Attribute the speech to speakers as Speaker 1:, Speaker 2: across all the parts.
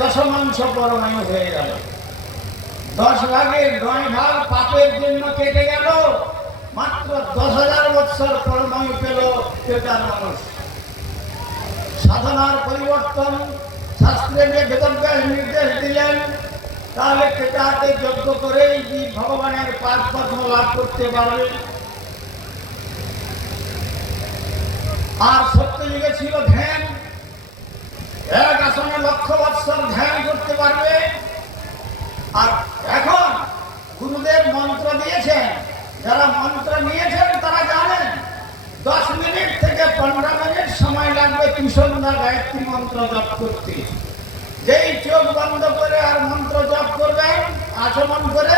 Speaker 1: দশমাংশ পরমাণু হয়ে গেল। দশ ভাগের নয় ভাগ পাপের জন্য কেটে গেল। মাত্র দশ হাজার বৎসর পরমাণু পেল ক্রেতার মানুষ। সাধনার পরিবর্তন, শাস্ত্রে যে বেদব্যাস নির্দেশ দিলেন, তাহলে ক্রেতাকে যজ্ঞ করেই ভগবানের পাঁচ লাভ করতে পারবে। আর সত্যযুগে ছিল ধ্যান এক আসনে লক্ষ বৎসর ধ্যান করতে পারবে। আর এখন গুরুদেব মন্ত্র দিয়েছেন, যারা মন্ত্র নিয়েছেন তারা জানেন, দশ মিনিট থেকে পনেরো মিনিট সময় লাগবে তুষন্দা গায়ত্রী মন্ত্র জপ করতে। যেই চোখ বন্ধ করে আর মন্ত্র জপ করবেন, আচমন করে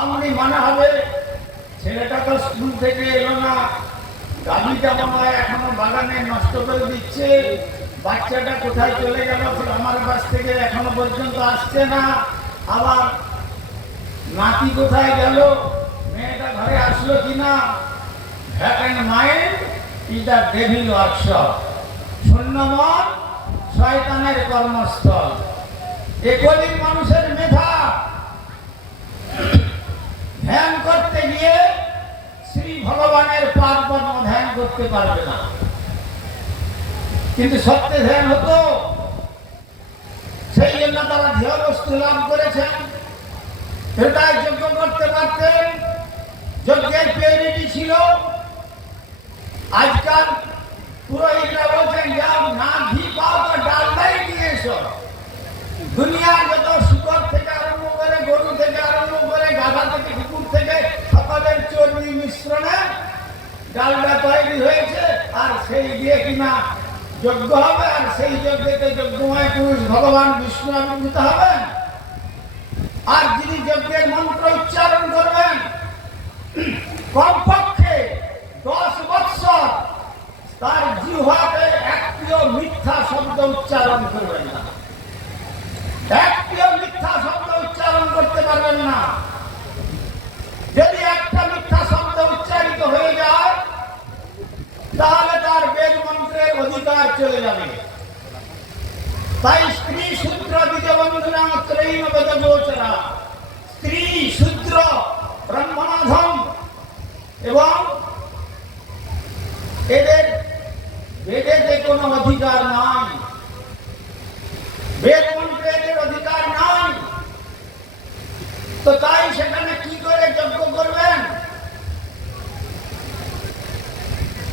Speaker 1: আপনি মনে হবে, ছেলেটা তো স্কুল থেকে এলো না, গাড়িটা মনে হয় এখনও বাগানে নষ্ট করে দিচ্ছে। বাচ্চাটা কোথায় চলে গেল আমার কাছ থেকে এখনও পর্যন্ত আসছে না। আবার নাতি কোথায় গেল? মেয়েটা ঘরে আসলো কিনা? শূন্য মন মানুষের ধ্যান করতে গিয়ে শ্রী ভগবানের ধ্যান করতে পারবে না। কিন্তু সত্যে ধ্যান হতো, সেই জন্য তারা ধ্যেয় বস্তু লাভ করেছেন। এটাই যজ্ঞ করতে পারতেন, যজ্ঞের পিউরিটি ছিল। আজকাল পুরোহিতরা বলছেন, যাও না, ঘি পাও তো ডালদাই নিয়ে এসো। দুনিয়ার যত শুকর থেকে আরম্ভ করে, গরু থেকে আরম্ভ করে, গাধা থেকে কুকুর থেকে, সকলের চর্বি মিশ্রণে ডালটা তৈরি হয়েছে, আর সেই দিয়ে কিনা যজ্ঞ হবে আর সেই যজ্ঞেতে যজ্ঞময় পুরুষ ভগবান বিষ্ণু আবির্ভূত হবেন। আর যিনি যজ্ঞের মন্ত্র উচ্চারণ করবেন, কমপক্ষে দশ বৎসর তার জিহ্বাতে একটিও মিথ্যা শব্দ উচ্চারণ করবেন না। একটিও মিথ্যা শব্দ উচ্চারণ করতে পারবেন না। অধিকার চলে যাবে। তাই স্ত্রী শূদ্র দ্বিতীয় বন্ধুরা স্ত্রী শূদ্র ব্রহ্মনাধম এবং এদের বেদেতে কোনো অধিকার নাই বেদ মন্ত্রে এদের অধিকার নাই তো তাই সেখানে কি করে যজ্ঞ করবেন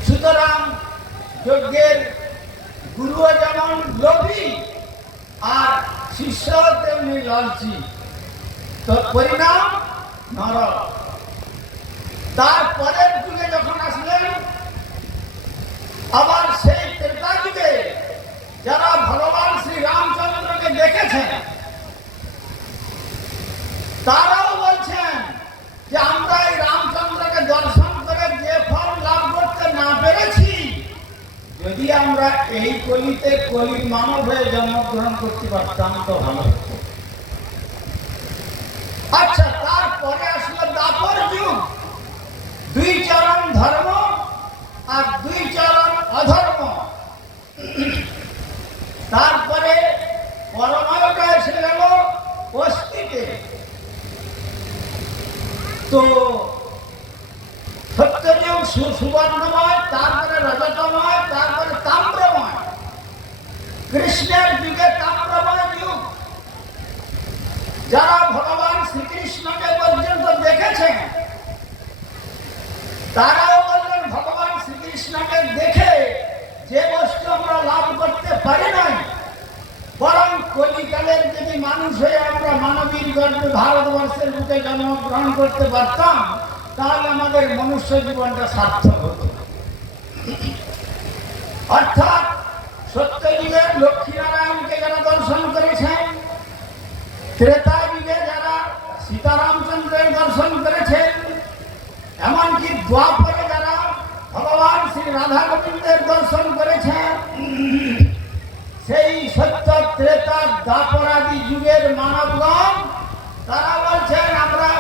Speaker 1: সুতরাং যজ্ঞের গুরুও যেমন লোভী আর শিষ্য তেমনি লালচি তো পরিণাম নরক। তারপরের যুগে যখন আসলেন, আবার সেই ত্রেতা যুগে যারা ভগবান শ্রী রামচন্দ্রকে দেখেছেন, তারাও যদি আমরা এই কলিতে কলির মানব হয়ে জন্মগ্রহণ করতে পারতাম তো ভালো হতো। আচ্ছা তারপরে আসলো দাপর যুগ। দুই চরণ ধর্ম আর দুই চরণ অধর্ম। তারপরে পরমায়ুটা এসে গেল অস্থিতে তো সত্যযুগ সু- সুবর্ণময় তারপরে রজতময়, তারপরে তাম্রময়। কৃষ্ণের যুগে তাম্রময় যুগ যারা ভগবান শ্রীকৃষ্ণকে পর্যন্ত দেখেছেন, তারাও বললেন, ভগবান শ্রীকৃষ্ণকে দেখে যে বস্তু আমরা লাভ করতে পারি নাই, বরং কলিকালের যদি মানুষ হয়ে আমরা মানবীর গর্বে ভারতবর্ষের বুকে জন্মগ্রহণ করতে পারতাম, তাহলে আমাদের মনুষ্য জীবনটা সার্থক অর্থাৎ সত্যযুগের লক্ষ্মীনারায়ণকে যারা দর্শন করেছেন ত্রেতা যুগে যারা সীতারামচন্দ্রের দর্শন করেছেন এমনকি যারা ভগবান শ্রী রাধা গোবিন্দের দর্শন করেছেন সেই সত্য ত্রেতা দাপরাদি যুগের মানবগণ, তারা বলছেন, আমরা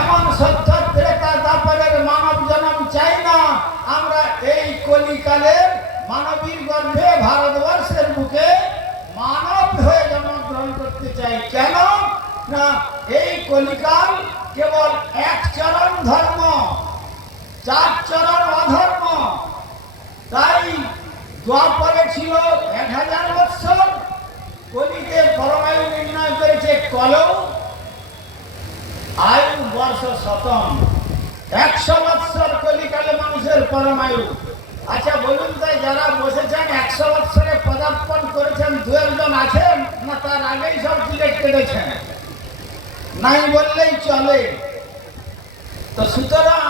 Speaker 1: এমন সত্য এই কলিকালের মানবীর গর্ভে ভারতবর্ষের বুকে মানব হয়ে জন্মগ্রহণ কেননা এই কলিকাল কেবল এক চরণ ধর্ম, চার চরণ অধর্ম। তাই দ্বাপরে ছিল এক হাজার বৎসর। কলিতে পরমায়ু নির্ণয় করেছে কলৌ আয়ু বর্ষ শতম। একশো বৎসর মানুষের পরমায়ু আচ্ছা বলুন তাই যারা বসেছেন, একশো বৎসরে পদার্পণ করেছেন, দু একজন আছেন না তার আগেই সব টিকিট কেটেছেন নাই বললেই চলে। তো সুতরাং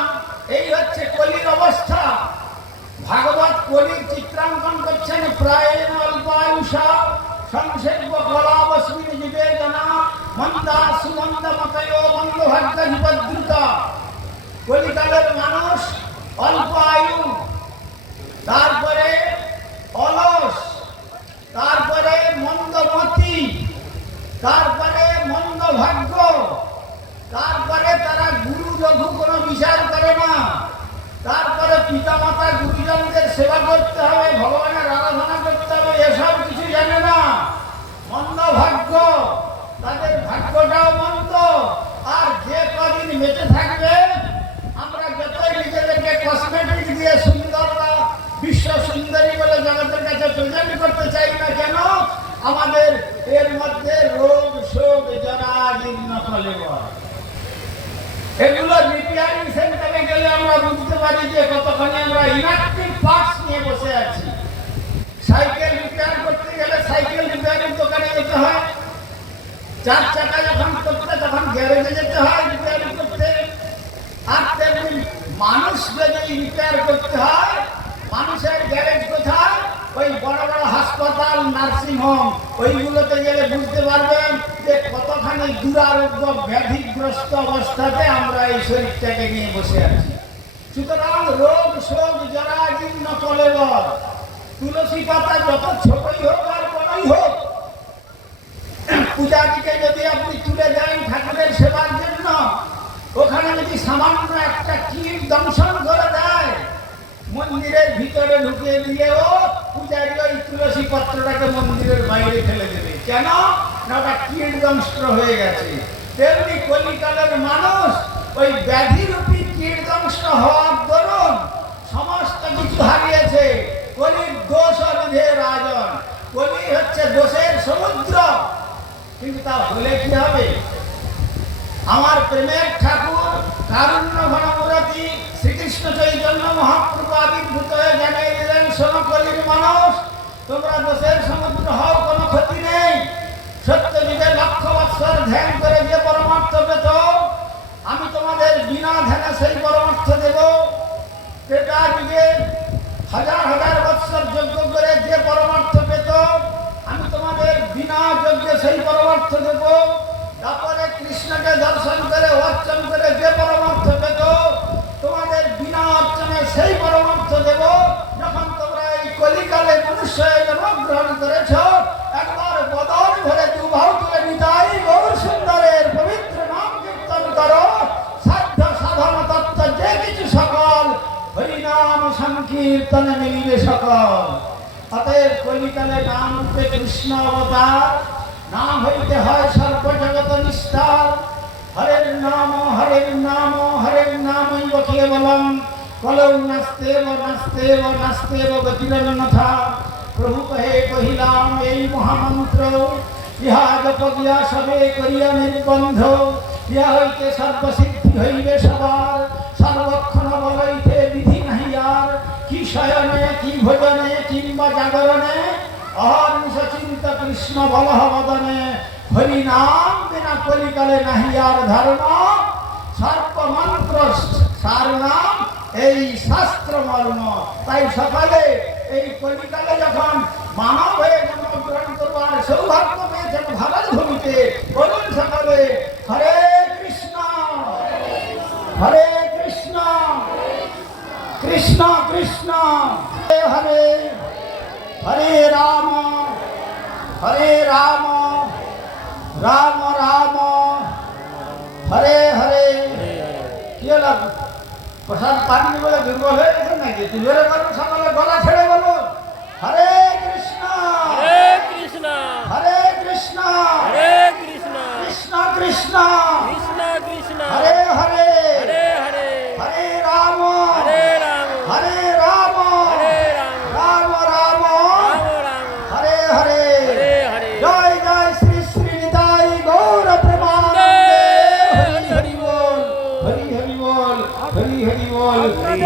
Speaker 1: এই হচ্ছে কলির অবস্থা। ভাগবত কলির চিত্রাঙ্কন করছেন প্রায় অল্পায়ুষা, সংসেব্য কলাবস্মিন নিবেদনা, মন্দা সুমন্দ মতয় মন্দ ভাগ্য বিপদ্রুত কলিকালের মানুষ অল্প আয়ু তারপরে অলস, তারপরে মন্দমতি, তারপরে মন্দ ভাগ্য তারপরে তারা গুরু লঘু কোনো বিচার করে না, তারপরে পিতামাতা গুরুজনদের সেবা করতে হবে, ভগবানের আরাধনা করতে হবে, এসব কিছু জানে না। মন্দ ভাগ্য তাদের ভাগ্যটাও মন্দ, আর যে কদিন বেঁচে থাকবে আমাদের এর মধ্যে রোগ শোক জরা জীর্ণ এগুলো রিপেয়ারিং সেন্টারে গেলে আমরা বুঝতে পারি যে কতক্ষণে আমরা ইনাক্টিভ পার্টস নিয়ে বসে আছি। সাইকেল রিপেয়ার করতে গেলে সাইকেল রিপেয়ারিং দোকানে যেতে হয়। চার চাকা যখন করতে, তখন গ্যারেজে যেতে হয় রিপেয়ারিং করতে। আর তেমনি মানুষ যদি রিপেয়ার করতে হয় মানুষের গ্যারেজ কোথায় ওই বড় বড় হাসপাতাল নার্সিং হোম ওইগুলোতে গেলে বুঝতে পারবেন যে কতখানি দুরারোগ্য ব্যাধিগ্রস্ত অবস্থাতে আমরা এই শরীরটাকে নিয়ে বসে আছি। সুতরাং রোগ শোক জরা জীর্ণ কলেবর তুলসী পাতা যত ছোটই হোক আর বড়ই হোক পূজাটিকে যদি আপনি তুলে দেন ঠাকুরের সেবার জন্য, ওখানে যদি সামান্য একটা কীট দংশন করে দেয়, মন্দিরের ভিতরে ঢুকিয়ে দিয়েও তুলসী পত্রটাকে মন্দিরের বাইরে ফেলে কেন? না ওটা হয়ে গেছে। তেমনি কলিকালের মানুষ ওই ব্যাধিরূপী কীট হওয়ার দরুন সমস্ত কিছু হারিয়েছে। কলির দোষ অবিধে রাজন। কলি হচ্ছে দোষের সমুদ্র। কিন্তু তা হলে কি হবে? আমার প্রেমের ঠাকুর, কারুণ্য ঘনমূরতি, শ্রীকৃষ্ণ চৈতন্য মহাপ্রভু আবির্ভূত হয়ে জানিয়ে দিলেন সোনকলির মানুষ, তোমরা দোষের সমুদ্র হও, কোনো ক্ষতি নেই। সত্য যুগে লক্ষ বৎসর ধ্যান করে যে পরমার্থ পেত, আমি তোমাদের বিনা ধ্যানে সেই পরমার্থ দেব। ত্রেতা যুগে হাজার হাজার বৎসর যজ্ঞ করে যে পরমার্থ পেত, আমি তোমাদের বিনা যজ্ঞে সেই পরমার্থ দেব। হরিনাম সংকীর্তনে মিলিবে সকল। অতএব কলিকালে নাম রূপে কৃষ্ণ অবতার। নাম হইতে হয় সর্বজগত নিষ্ঠার। হরের নাম হরের নাম, হরের নামৈব কেবলম কলৌ নাস্তেব নাস্তেব নাস্তেব গতিরন্যথা প্রভু কহে, কহিলাম, এই মহামন্ত্র। ইহা জপ গিয়া সবে করিয়া নির্বন্ধ। ইহা হইতে সর্বসিদ্ধি হইবে সবার। শয়নে কি ভোজনে, কিংবা জাগরণে অহর্নিশ চিন্ত কৃষ্ণ বলহ বদনে হরি নাম বিনা কলিকালে নাহি আর ধর্ম সর্বমন্ত্র সার নাম এই শাস্ত্র মর্ম তাই সকালে এই কলিকালে যখন মানব হয়ে জন্মগ্রহণ করবার সৌভাগ্য পেয়েছেন ভারত ভূমিতে বলুন সকালে হরে রাম হরে রাম রাম রাম হরে হরে কি হলো প্রসাদ পাননি বলে দুর্বল হয়ে গেছেন নাকি তুলে বলুন সকালে গলা ছেড়ে বলুন হরে কৃষ্ণ
Speaker 2: হরে কৃষ্ণ
Speaker 1: হরে কৃষ্ণ
Speaker 2: হরে কৃষ্ণ
Speaker 1: কৃষ্ণ কৃষ্ণ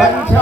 Speaker 1: บัญชา